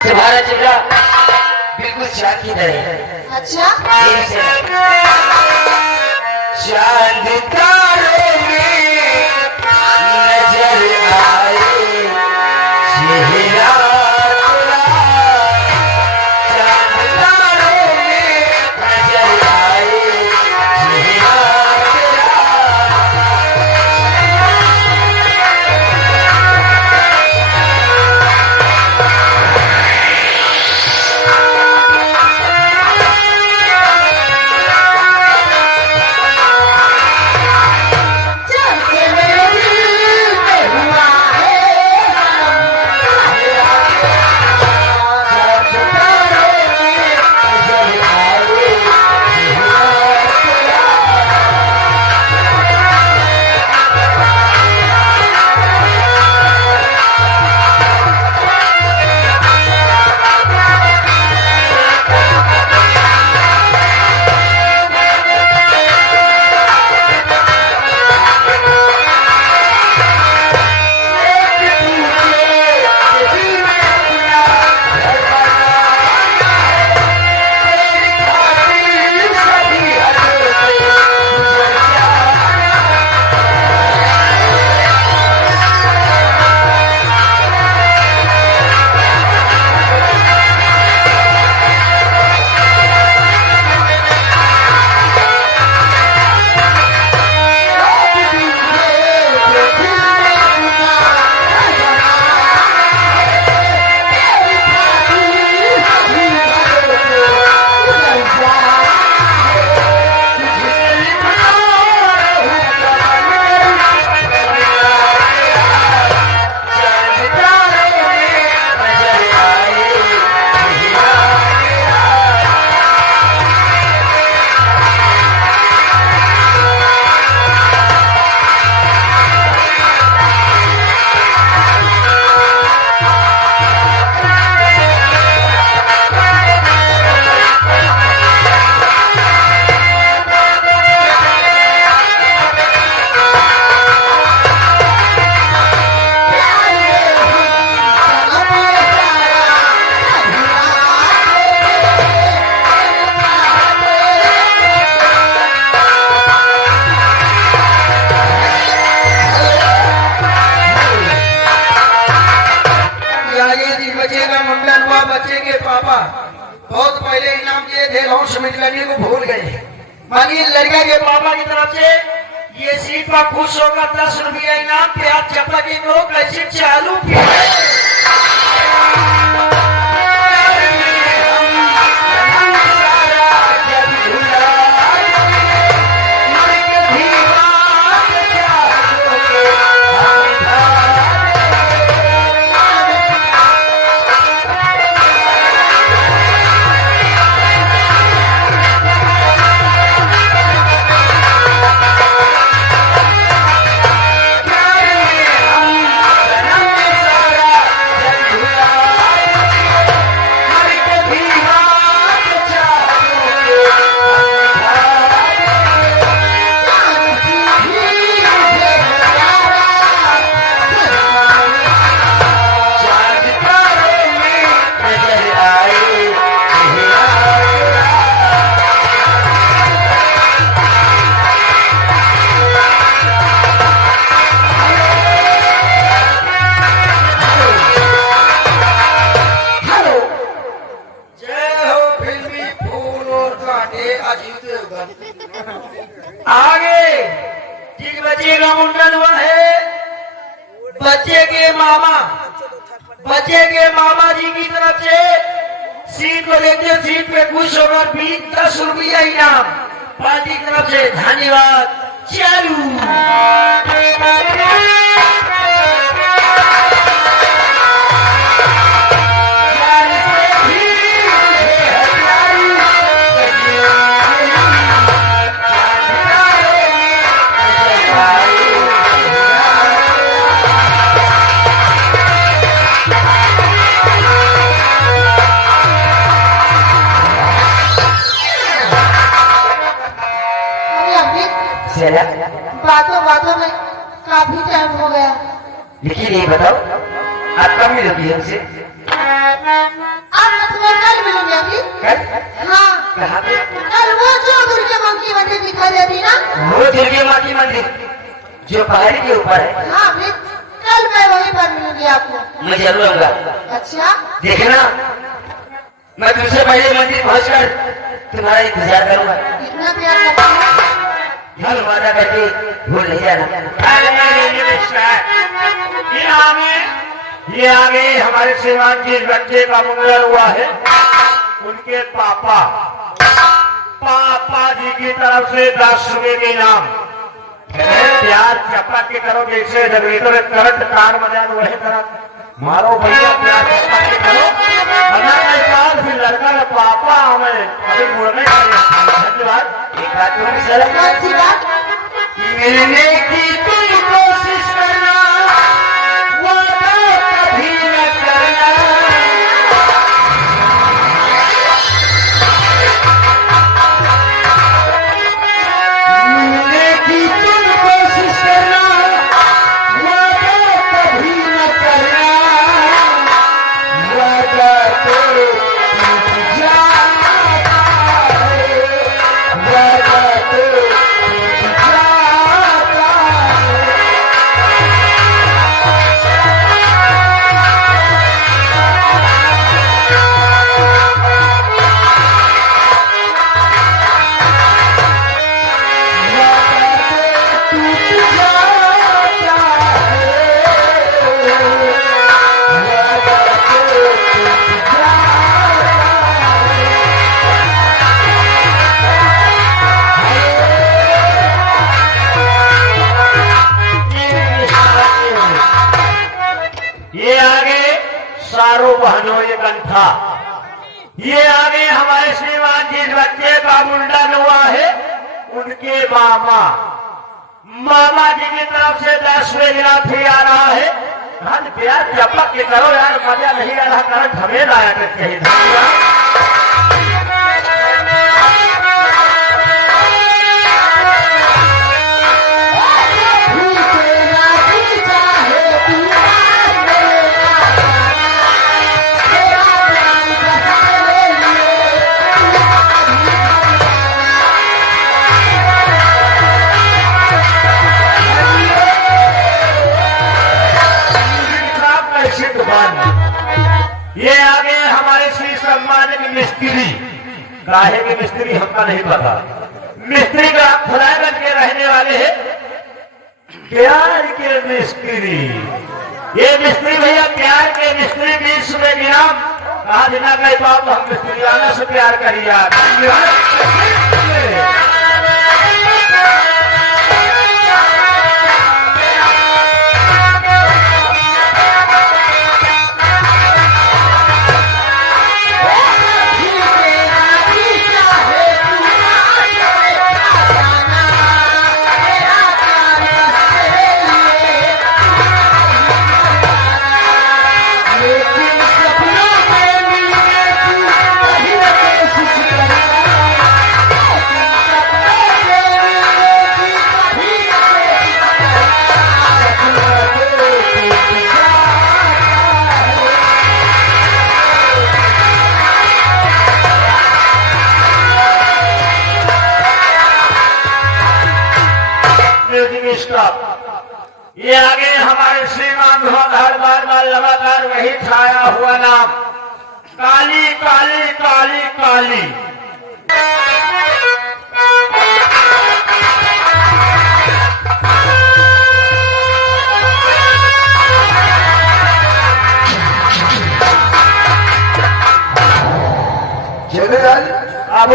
तुम्हारा चेहरा बिल्कुल चांद की तरह है। अच्छा चांद तारों में नजर आए चेहरा तेरा, चांद तारों में नजर आए चेहरा तेरा। बच्चे के पापा बहुत पहले इनाम दिए थे, लॉन्च समिति लड़के को भूल गए। मानिए लड़का के पापा की तरफ से ये सीट पर खुश होकर 10 रुपया इनाम, प्याज चपला की नोक ऐसे चालू आगे जिस बच्चे का मुंडन हुआ है, बच्चे के मामा जी की तरफ से सीट को लेते सीट पे खुश होकर 10 रुपया इनाम पार्टी की तरफ से। धन्यवाद। चालू बातों बातों में काफी टाइम हो गया। लेकिन ये बताओ आप कब मिलोगी हमसे? दुर्गे माँ की मंदिर जो पहाड़ी के ऊपर है। हाँ भी कल मैं वहीं पर मिलूंगी आपको। मैं जरूर आऊंगा। अच्छा देखना मैं तुमसे पहले मंदिर पहुंचकर तुम्हारा इंतजार करूंगा। इतना प्यार करती है। कल वादा करके भूल नहीं जाना। ये आगे हमारे श्रीमान जी बच्चे का मुंडन हुआ है, उनके पापा जी की तरफ से 10 रुपए के इनाम। प्यार चपक के करो, जैसे जनरेटर करंट कार बजान वही तरह मारो भैया, प्यार चपक के करो। फिर लड़का का पापा हमें अभी मुड़ने धन्यवाद। एक बात तुम्हें शर्म कौन सी बात? मिलने की तुम कोशिश करना, वादा कभी न करना। मिलने की तुम कोशिश करना, वादा कभी न करना। वादा तो टूट जाता है, वादा तो टूट जाता है। ये आगे सारो बहनों ये कंठा, ये आगे हमारे श्रीमान जी बच्चे का मुंडन हुआ है, उनके मामा जी की तरफ से 10 रुपए इनाम भी आ रहा है। धन प्यार चपक के करो यार, मजा नहीं आ रहा, करंट हमें लाया करके ही। ये आगे हमारे श्री सम्मानित मिस्त्री, काहे के मिस्त्री हमका नहीं पता, मिस्त्री का खुदागंज के रहने वाले हैं, प्यार के मिस्त्री। ये मिस्त्री भैया प्यार के मिस्त्री 20 रुपए इनाम। कहा बिना कहे बाप हम मिस्त्री वाला से प्यार करिए। ये आगे हमारे श्रीमान धुआंधार बार लगातार वही छाया हुआ नाम, काली काली काली काली। जनरल अब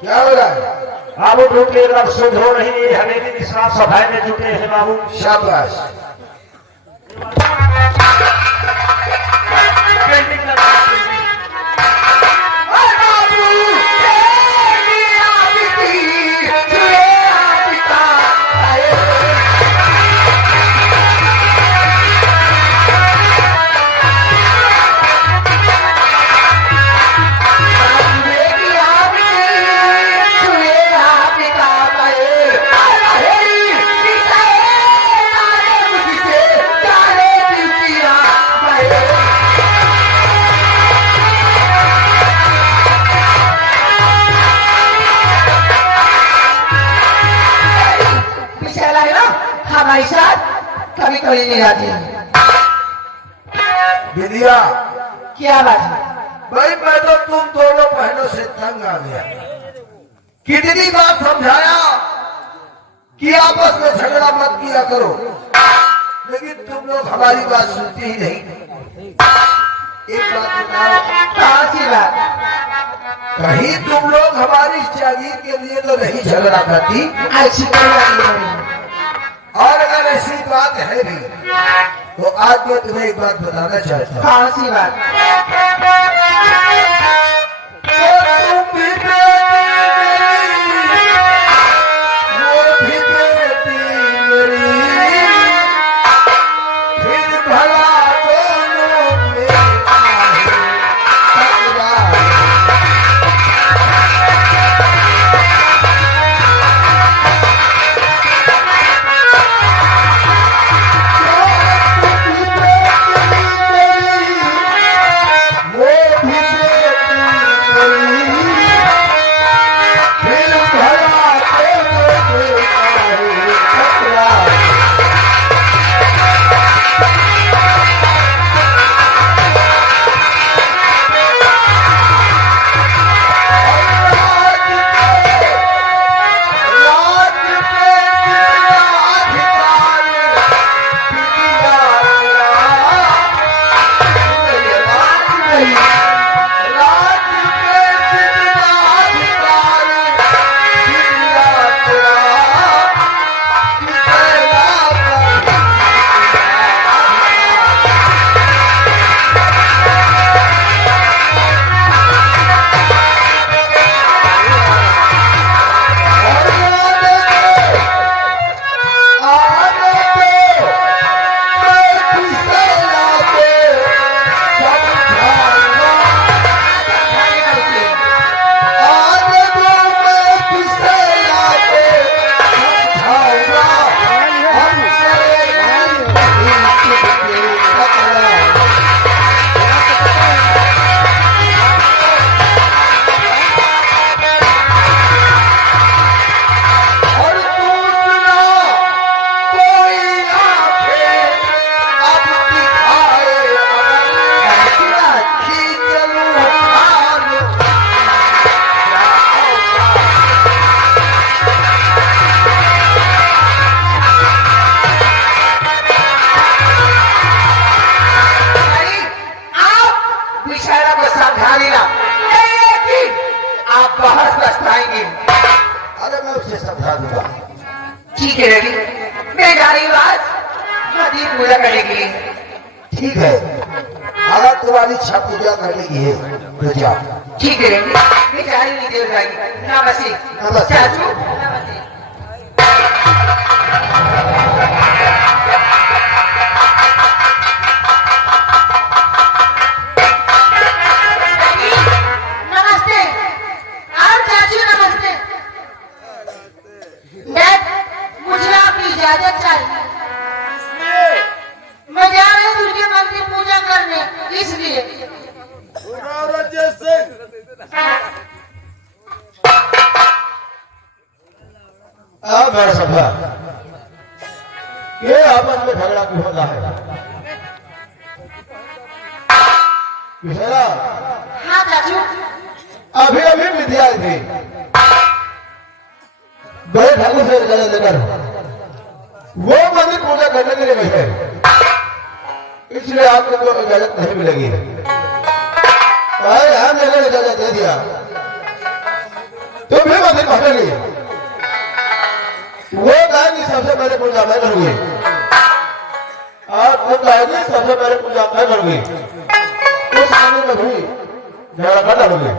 क्या हो रहा है? अब ढूंढे रब शुद्ध हो रही है, हमें भी साफ सफाई में जुटे हैं बाबू। शाबाश। कली नहीं आती। विद्या, क्या बात है? भाई मैं तो तुम दोनों बहनों से तंग आ गया। कितनी बार समझाया कि आपस में झगड़ा मत किया करो, लेकिन तुम लोग हमारी बात सुनती ही नहीं। एक बात बताओ, कौन सी बात? कहीं तुम लोग हमारी जागीर के लिए तो नहीं झगड़ा करती? अच्छी कोई बात नहीं। और अगर ऐसी बात है भी तो आज मैं तुम्हें एक बात बताना चाहता हूँ। कौन सी बात? तुम भी बेटी मेरी, वो भी बेटी मेरी, फिर भला दोनों में काहे तकरार। ठीक है रेडी, मैं जा रही हूँ आज नदी पूजा करने के लिए। ठीक है, अगर तुम्हारी इच्छा पूजा करने की है तो जाओ। ठीक है रेडी, मैं जा रही हूँ देव जाएगी। नमस्ते। नमस्ते। चाचू नमस्ते। नमस्ते। और चाचू नमस्ते। डैड, मुझे आपकी इजाजत चाहिए। मैं जा रही हूँ दुर्गा मंदिर पूजा करने, इसलिए। अब मेरा सभा ये आपस में झगड़ा क्यों होता है? विशाला, हाँ चाचू। अभी अभी विद्या थी, बड़े ठाकुर से इजाजत लेकर वो मंदिर पूजा करने के लिए बैठे, इसलिए आपको तो इजाजत नहीं मिलेगी। भाई हम मैंने इजाजत दे दिया, तुम भी मंदिर पहुंचेगी। वो कहेगी सबसे पहले पूजा मैं करूंगी, और तुम कहेगी सबसे पहले पूजा मैं करूंगी। उस मंदिर में भी झगड़ा कर डालूंगी।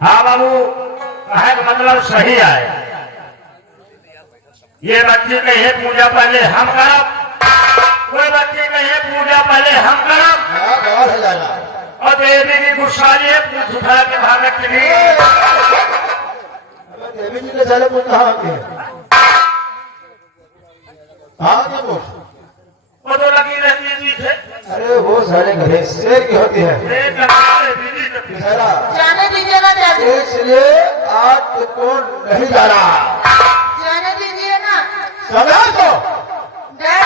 हाँ बाबू, कहे का मतलब सही है। ये बच्चे कहे पूजा पहले हम करब, कोई बच्चे कहे पूजा पहले हम करब, हाँ, बवाल हो जाएगा। और देवी की गुस्सा लिए पूछ उठा के भागत चली। देवी जी के साले पूछ कहाँ होती है? हाँ क्या पूछ? वो तो लगी रहती है पीछे। अरे वो साले गधे शेर की होती है। एक लगाए बीवी से पीछे। विशाला, जाने दीजिए ना चाचू। इसलिए आज तुमको नहीं जाना। जाने दीजिए ना। समझा तो? डैड,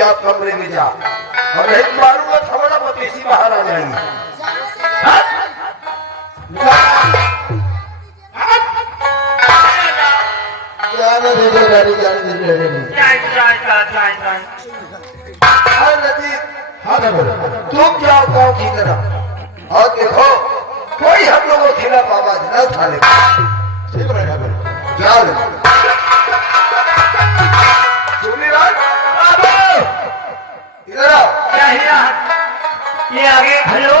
चुपचाप कमरे में जा और नहीं मारूंगा थोड़ा मवेशी बाहर आ जाएंगे। जाने दे दे डैडी, जाने दे दे हाँ नदी, हाँ तुम जाओ गाँव की तरफ और देखो कोई हम लोगों के खिलाफ आवाज न उठाने जाओ इधर आओ। ये आगे हेलो